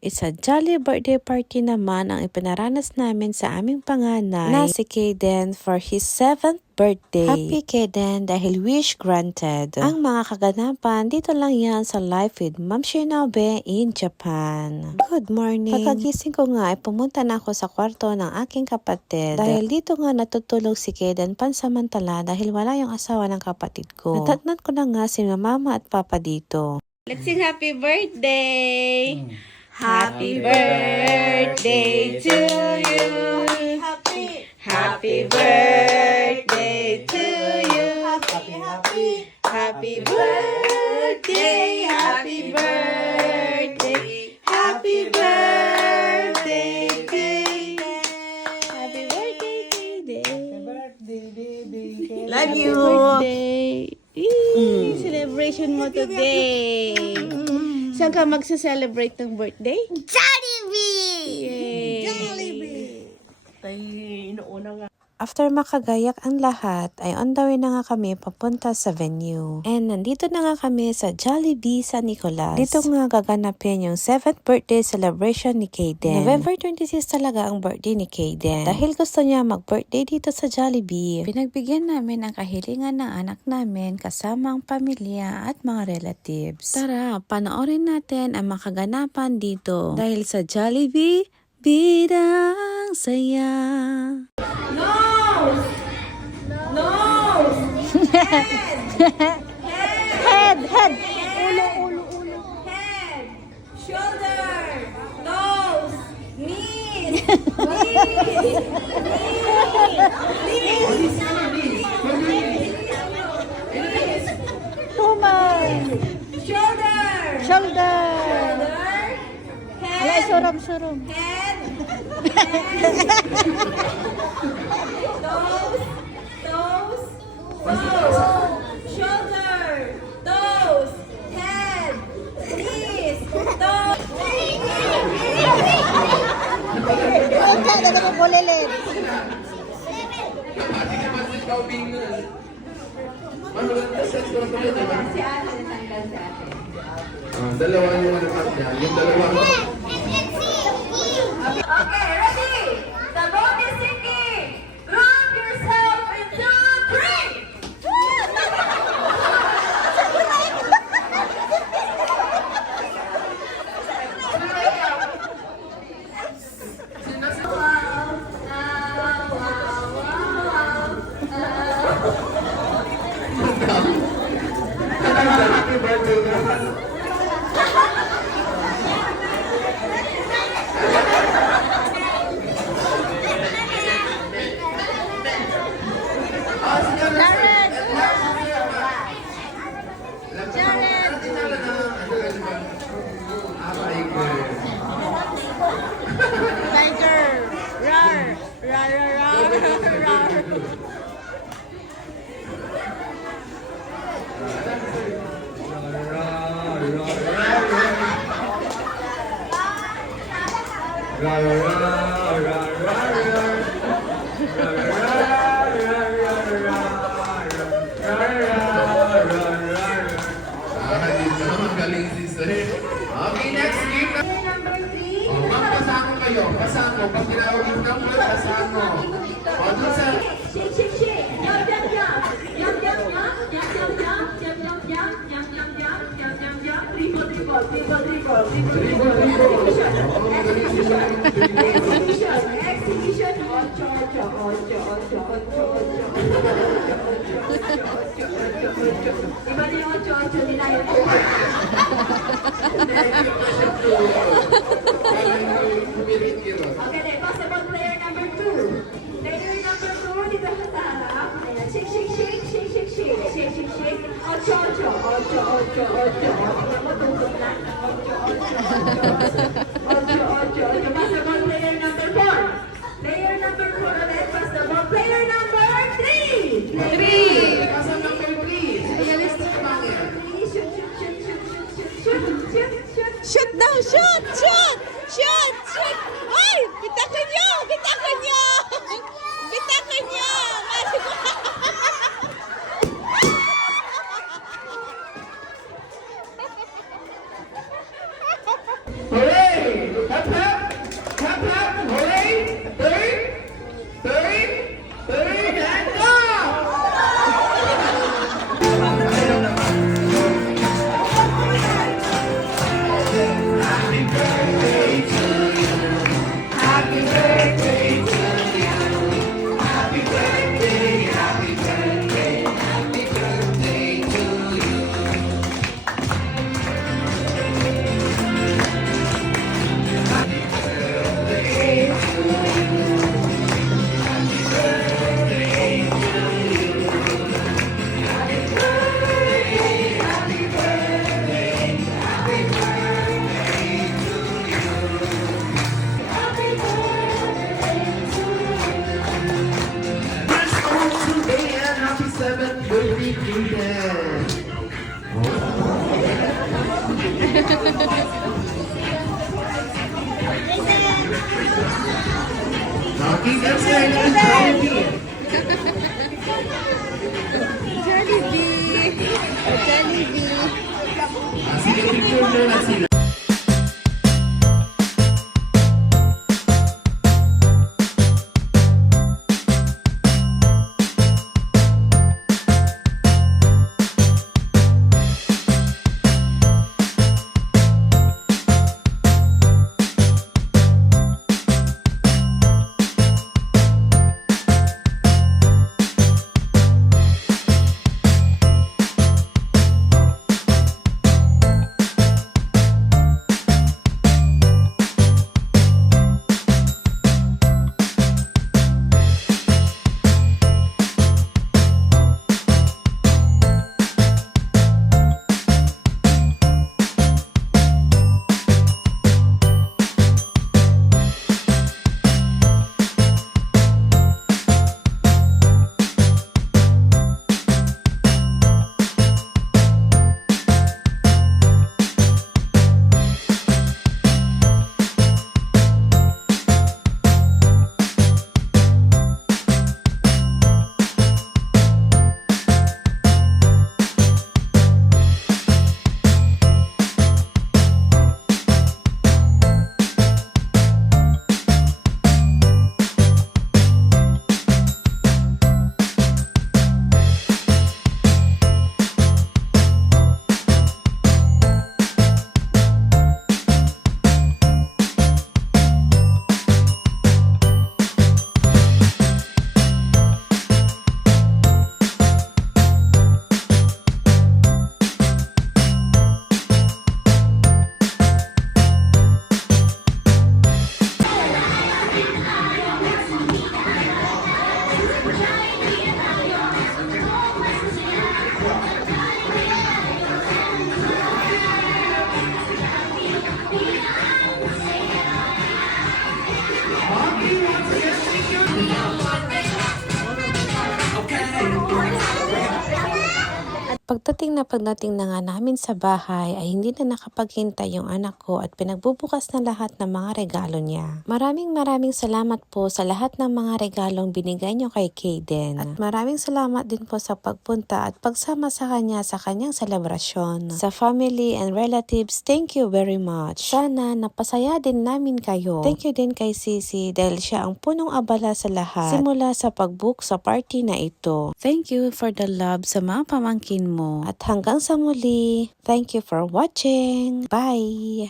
It's a jolly birthday party naman ang ipinaranas namin sa aming panganay na si Kaden for his 7th birthday. Happy Kaden dahil wish granted. Ang mga kaganapan dito lang yan sa Life with Ma'am Shinobe in Japan. Good morning. Pagkagising ko nga ay pumunta na ako sa kwarto ng aking kapatid. Dahil dito nga natutulog si Kaden pansamantala dahil wala yung asawa ng kapatid ko. Natatnan ko na nga si mama at papa dito. Let's sing happy birthday! Happy birthday to you! Happy birthday to you! Happy birthday! Happy birthday! Happy birthday, Kaden! Happy birthday, Kaden! Love you! Birthday! Celebration mo today! Saan ka magsa-celebrate ng birthday? Jollibee! Yay! Jollibee! Ay, inuuna nga. After makagayak ang lahat, ay on the way na nga kami papunta sa venue. And nandito na nga kami sa Jollibee San Nicolas. Dito nga gaganapin yung 7th birthday celebration ni Kaden. November 26 talaga ang birthday ni Kaden. Dahil gusto niya mag-birthday dito sa Jollibee, pinagbigyan namin ang kahilingan ng anak namin kasama ang pamilya at mga relatives. Tara, panoorin natin ang makaganapan dito. Dahil sa Jollibee, bidang saya. Nose! Head! Ulo. Head! Shoulder! Nose! Knees! Tumay! Shoulder! Alay, suram. Head! Shoulder, toes, head, knees, toes. Okay, dito mo bulilit. Dalawa yung manapat niya. Yung dalawa. Okay, ready? The boat is sinking. Drop yourself into drink. Happy birthday naman. Tiger! Rar! Magaling si Sir. Okay, next game. Number 3. Oh, ma'am, pasako kayo. Pasako. Pag tinawag yung number, pasako. O, dun sa... Shake, shake, shake. Yum, yum, yum. Yum, yum, yum. Yum, yum, yum. Yum, yum, yum. Yum, yum, yum. Yum, yum, yum. Dribble, dribble. Dribble, dribble. Dribble, dribble. Exhibition. Ocho, ocho, ocho, ocho, ocho, ocho. Iba na yung ocho, ocho nila yun. Okay, then, possible player number 2. Player number 2, dito sa harap. Ayan, shake, shake, shake, shake, shake, shake, shake, shake, shake. Ocho, ocho, ocho, ocho, ocho. Matutog na. Ocho, ocho, ocho, ocho, ocho, ocho. Possible player number 4. Player number 4 ulit. Possible player number 3. 3. Pasok number 3. Realistic bakit? Shoot, shoot, shoot, shoot, shoot, shoot, shoot, shoot. Shoot daw! Shoot! Ay! Bitakan niyo! Hooray! Kaden sila ng Jollibee. Jollibee. Jollibee. Sige, picture muna sila. Pagdating na nga namin sa bahay ay hindi na nakapaghintay yung anak ko at pinagbubukas na lahat ng mga regalo niya. Maraming salamat po sa lahat ng mga regalong binigay niyo kay Kaden. At maraming salamat din po sa pagpunta at pagsama sa kanya sa kanyang selebrasyon. Sa family and relatives, thank you very much. Sana napasaya din namin kayo. Thank you din kay Sisi dahil siya ang punong abala sa lahat. Simula sa pag-book sa party na ito. Thank you for the love sa mga pamangkin mo. At hanggang sa muli, thank you for watching. Bye!